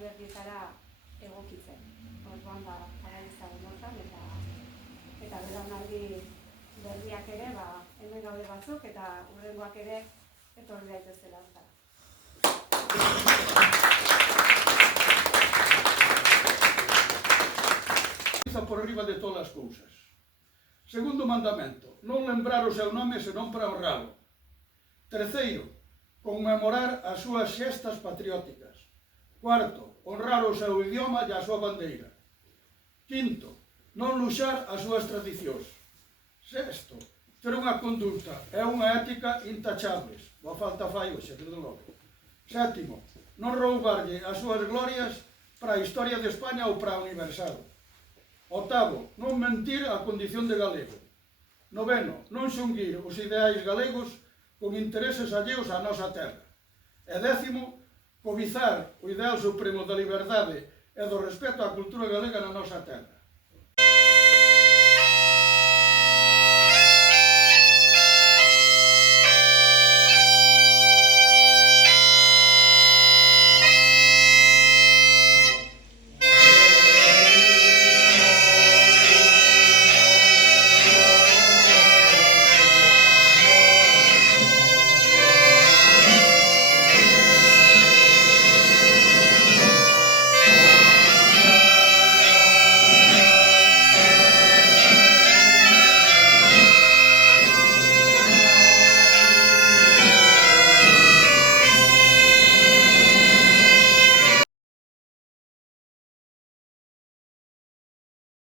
berrietara egokitzen. Orduan, ara izagun hortan, eta belaunaldi berriak ere, hemen gaude batzuk, eta hurrengoak ere etorri daitezela hortara. Por riba de todas as cousas. Segundo mandamento, non lembrar o seu nome senón para honralo. Terceiro, conmemorar as súas xestas patrióticas. Cuarto, honrar o seu idioma e a súa bandeira. Quinto, non luxar as súas tradicións. Sexto, ter unha conduta e unha ética intachables. Boa falta fai hoxe, desde logo. Sétimo, non roubarlle as súas glorias para a historia de España ou para a Universal. Octavo, non mentir a condición de galego. Noveno, non xunguir os ideais galegos con intereses alleos á nosa terra. E décimo, cobizar o ideal supremo da liberdade e do respeto á cultura galega na nosa terra.